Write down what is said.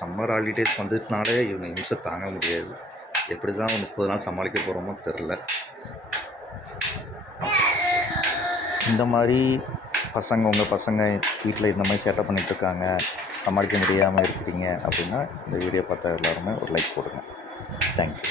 Summer holidays வந்துட்டுனாலே இவங்க நிமிஷம் தாங்க முடியாது. எப்படி தான் 30 நாள் சமாளிக்க போகிறோமோ தெரில. இந்த மாதிரி உங்கள் பசங்க வீட்டில் இந்த மாதிரி சேட்டை பண்ணிகிட்ருக்காங்க, சமாளிக்க முடியாமல் இருக்கிறீங்க அப்படின்னா இந்த வீடியோ பார்த்தா எல்லாருமே ஒரு லைக் போடுங்க. தேங்க்யூ.